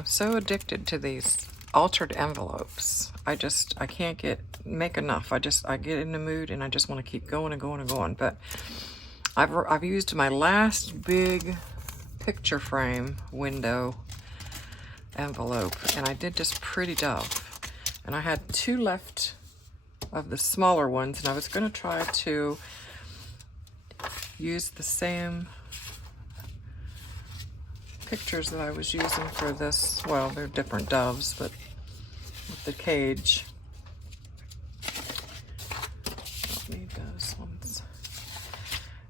am so addicted to these altered envelopes. I can't make enough. I get in the mood and I just want to keep going and going and going. But I've used my last big picture frame window envelope, and I did this pretty dove. And I had 2 left of the smaller ones, and I was going to try to use the same pictures that I was using for this. Well, they're different doves, but with the cage. Don't need those ones.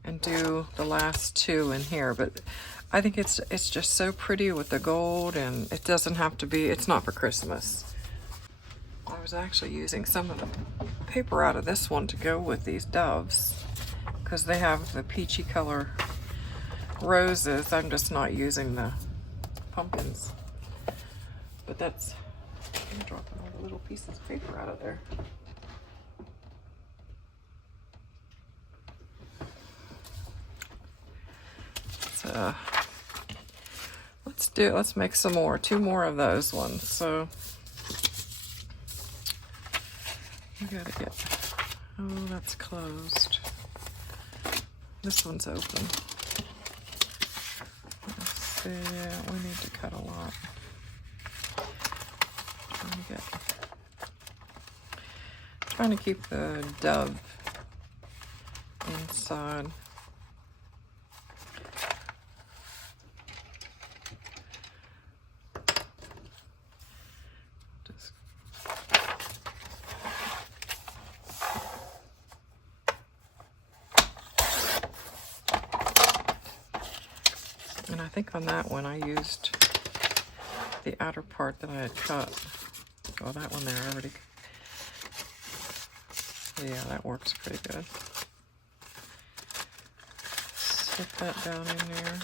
And do the last 2 in here, but I think it's just so pretty with the gold, and it doesn't have to be, it's not for Christmas. I was actually using some of the paper out of this one to go with these doves because they have the peachy color roses. I'm just not using the pumpkins. But that's, I'm dropping all the little pieces of paper out of there. So let's make some more, 2 more of those ones. So we gotta get, oh, that's closed. This one's open. Let's see, we need to cut a lot. Trying to keep the dove inside. And I think on that one I used the outer part that I had cut. Oh, that one there already. Yeah, that works pretty good. Stick that down in there.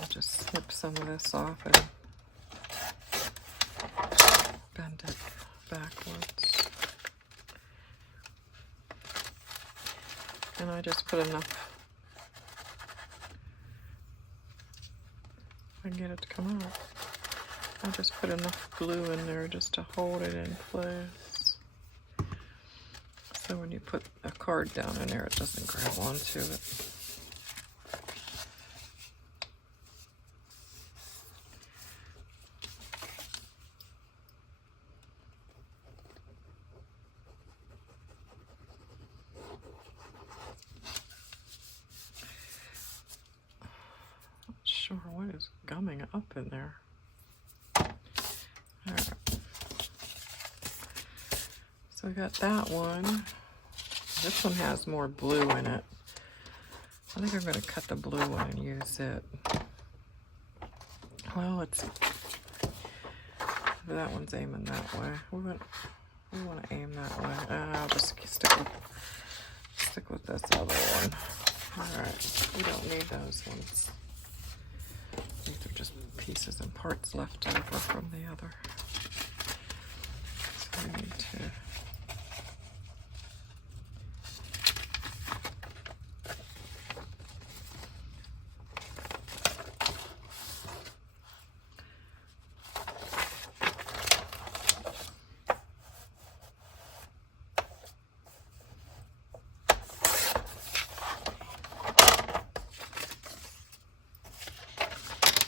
I'll just snip some of this off and bend it backwards. And I just put enough. I can get it to come out. I just put enough glue in there just to hold it in place. So when you put a card down in there, it doesn't grab onto it. Sure what is gumming up in there. Alright. So I got that one. This one has more blue in it. I think I'm going to cut the blue one and use it. Well, that one's aiming that way. We want to aim that way. I'll just stick with this other one. Alright, we don't need those ones. These are just pieces and parts left over from the other. So we need to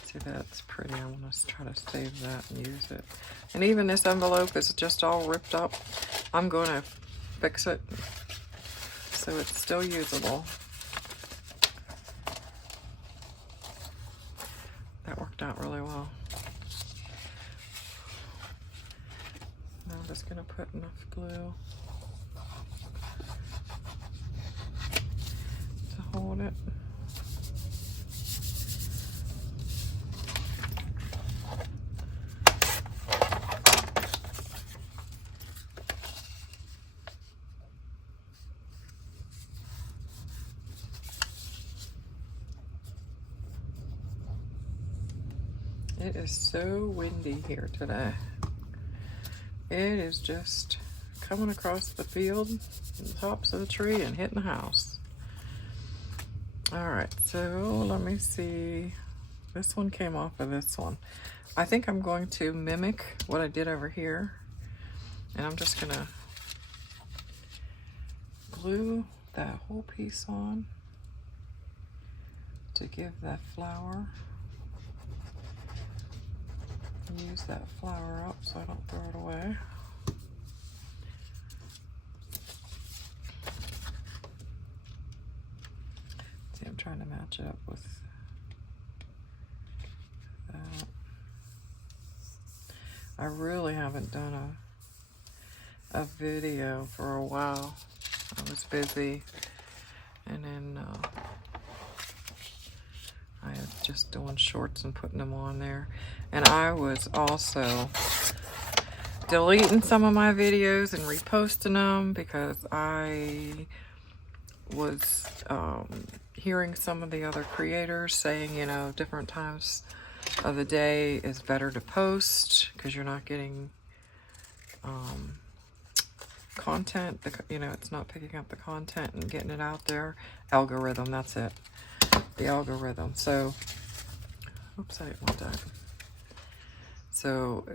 see, that's pretty. I want to try to save that and use it. And even this envelope is just all ripped up. I'm going to fix it so it's still usable. That worked out really well. Now I'm just going to put enough glue to hold it. It is so windy here today. It is just coming across the field, the tops of the tree, and hitting the house. All right, so let me see. This one came off of this one. I think I'm going to mimic what I did over here, and I'm just gonna glue that whole piece on to give that flower. Use that flower up so I don't throw it away. See, I'm trying to match it up with that. I really haven't done a video for a while. I was busy, and then I was just doing shorts and putting them on there. And I was also deleting some of my videos and reposting them because I was hearing some of the other creators saying, you know, different times of the day is better to post because you're not getting content, you know, it's not picking up the content and getting it out there. Algorithm, that's it. The algorithm. So, oops, I didn't want that. So,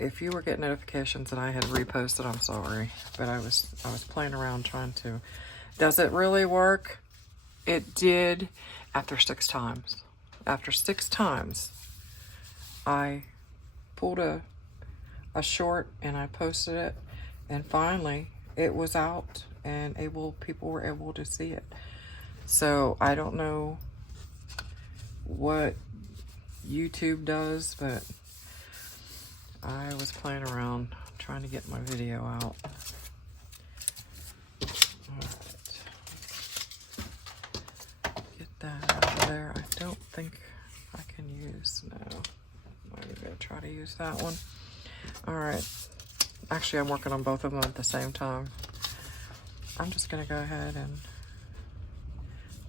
if you were getting notifications and I had reposted, I'm sorry, but I was playing around trying to. Does it really work? It did after 6 times. After 6 times, I pulled a short and I posted it, and finally it was out and people were able to see it. So I don't know what YouTube does, but I was playing around trying to get my video out. Alright. Get that out of there. I don't think I can use, no. I'm gonna try to use that one. Alright. Actually, I'm working on both of them at the same time. I'm just gonna go ahead and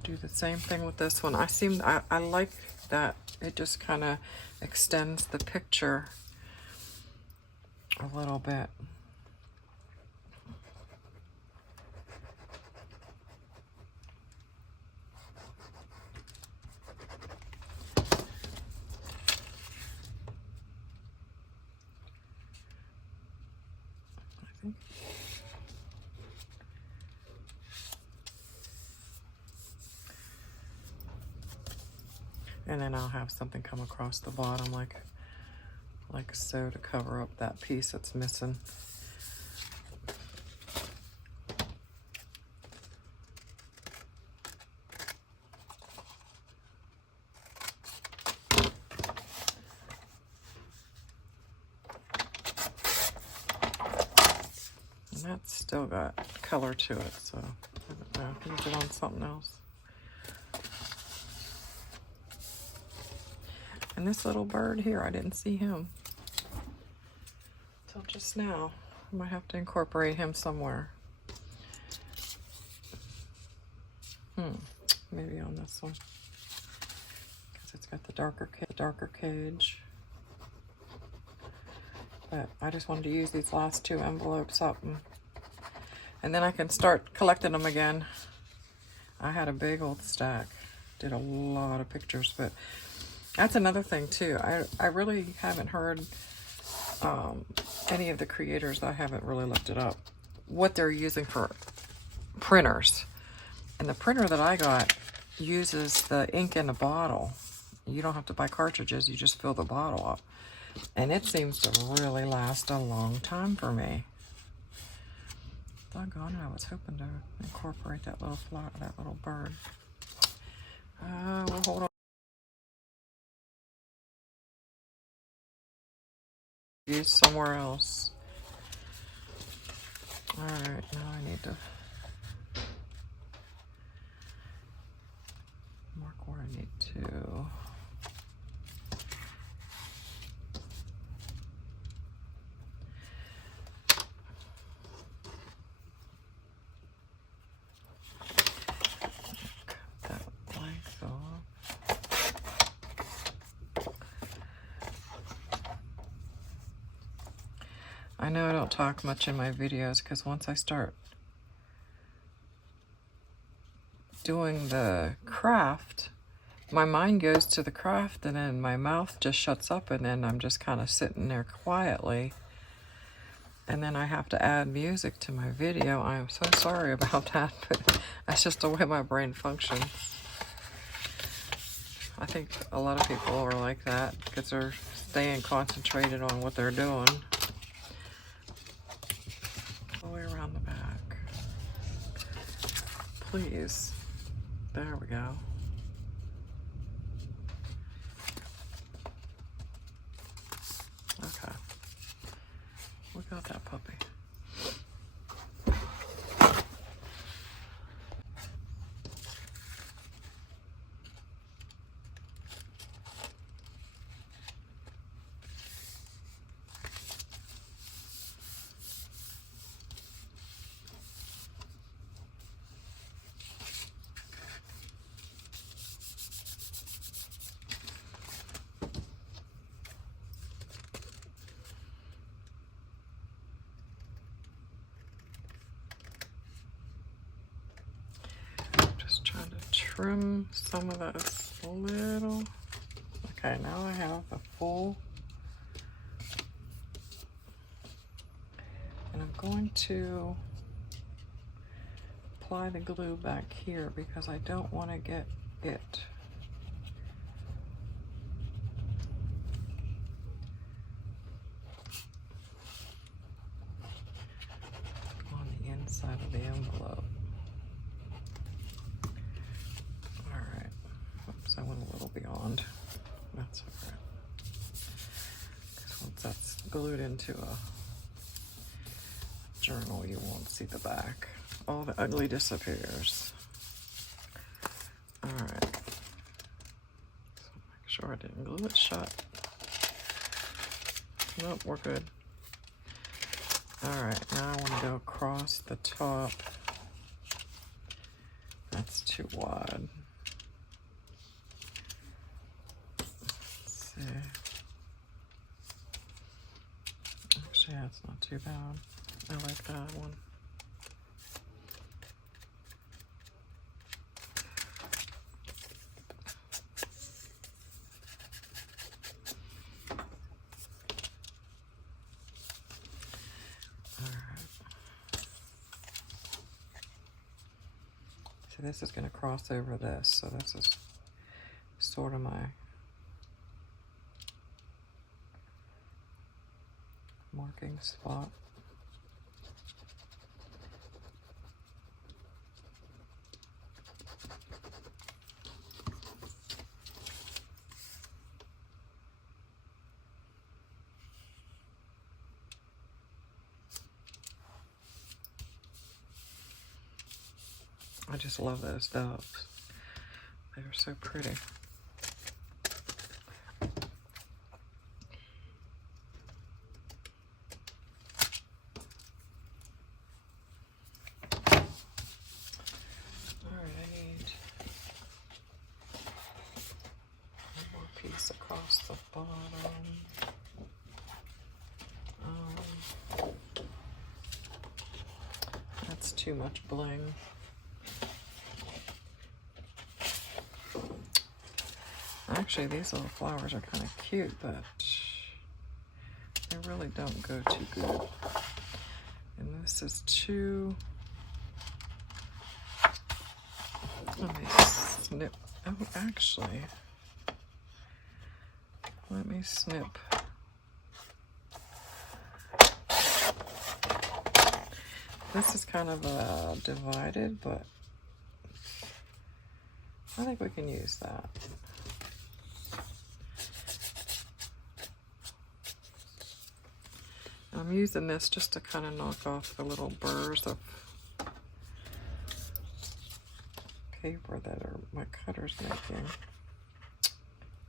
do the same thing with this one. I like that it just kind of extends the picture a little bit. I think. And then I'll have something come across the bottom like so to cover up that piece that's missing. And that's still got color to it, so I don't know, I can use it on something else. And this little bird here, I didn't see him till just now. I might have to incorporate him somewhere. Maybe on this one, because it's got the darker cage. But I just wanted to use these last 2 envelopes up, and then I can start collecting them again. I had a big old stack, did a lot of pictures, but that's another thing too. I really haven't heard any of the creators, I haven't really looked it up, what they're using for printers. And the printer that I got uses the ink in the bottle. You don't have to buy cartridges, you just fill the bottle up. And it seems to really last a long time for me. Doggone it, I was hoping to incorporate that little flower, that little bird. Well, hold on. Use somewhere else. Alright, now I need to mark where I need to. Cut that length off. I know I don't talk much in my videos because once I start doing the craft, my mind goes to the craft and then my mouth just shuts up and then I'm just kind of sitting there quietly. And then I have to add music to my video. I'm so sorry about that, but that's just the way my brain functions. I think a lot of people are like that because they're staying concentrated on what they're doing. All the way around the back. Please. There we go. Okay. We got that puppy. Just trying to trim some of this a little. Okay, now I have the full. And I'm going to apply the glue back here because I don't want to get it on the inside of the envelope. All right. Oops, I went a little beyond. That's all right. Because once that's glued into a journal, you won't see the back. All the ugly disappears. All right. So make sure I didn't glue it shut. Nope, we're good. All right, now I want to go across the top. That's too wide. Let's see. Actually, that's not too bad. I like that one. So this is going to cross over this. So this is sort of my marking spot. I just love those doves. They are so pretty. Alright, I need one more piece across the bottom. That's too much bling. Actually, these little flowers are kind of cute, but they really don't go too good. And this is too... Let me snip. Oh, actually, let me snip. This is kind of divided, but I think we can use that. I'm using this just to kind of knock off the little burrs of paper that are my cutter's making.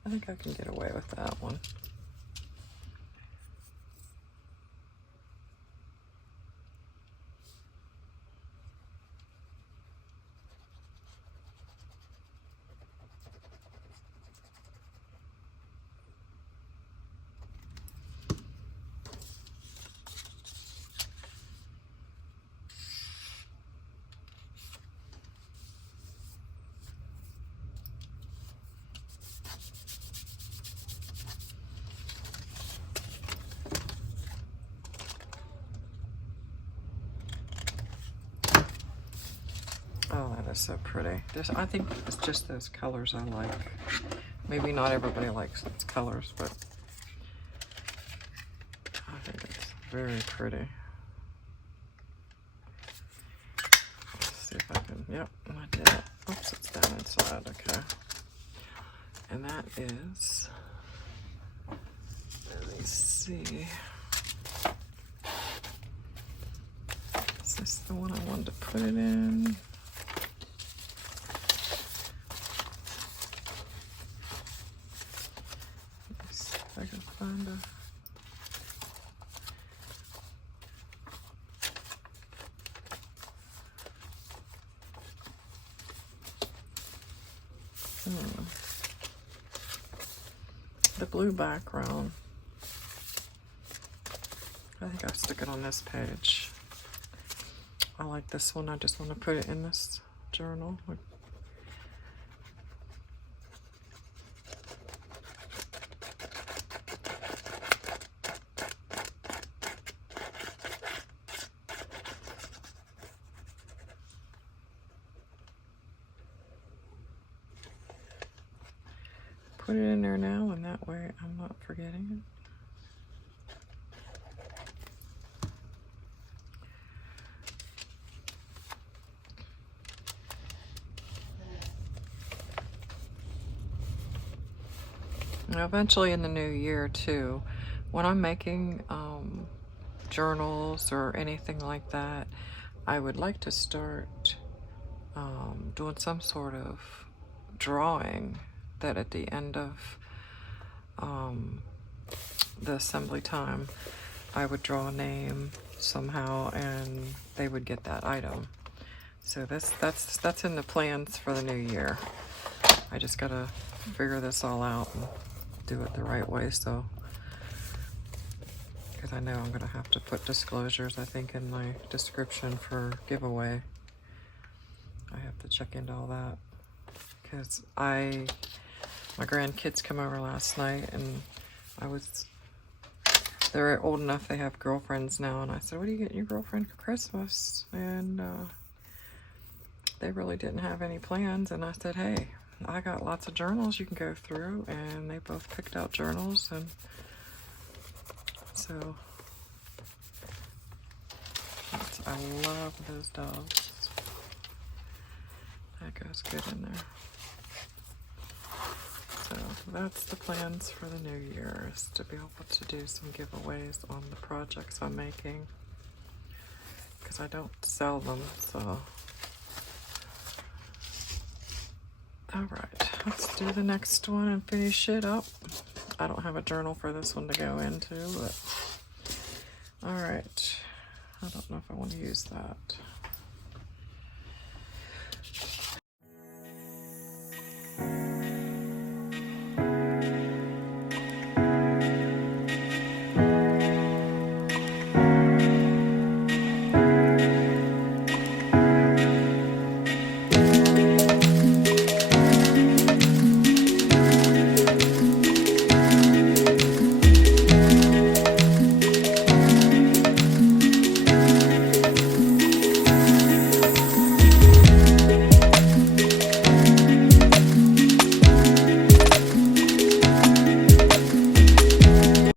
I think I can get away with that one. so pretty. I think it's just those colors I like. Maybe not everybody likes its colors, but I think it's very pretty. Let's see if I can, yep, I did it. Oops, it's down inside, okay. And that is, let me see. Is this the one I wanted to put it in? Let's see if I can find a... The blue background. I think I'll stick it on this page. I like this one. I just want to put it in this journal. Put it in there now, and that way I'm not forgetting it. Now, eventually in the new year too, when I'm making journals or anything like that, I would like to start doing some sort of drawing that at the end of the assembly time, I would draw a name somehow and they would get that item. So that's in the plans for the new year. I just gotta figure this all out and do it the right way, so, because I know I'm gonna have to put disclosures, I think, in my description for giveaway. I have to check into all that, because my grandkids come over last night, and they're old enough, they have girlfriends now, and I said, what are you getting your girlfriend for Christmas? And they really didn't have any plans, and I said, hey, I got lots of journals you can go through, and they both picked out journals, and so I love those dogs. That goes good in there. So that's the plans for the new year, is to be able to do some giveaways on the projects I'm making, because I don't sell them, so. All right, let's do the next one and finish it up. I don't have a journal for this one to go into, but all right. I don't know if I want to use that.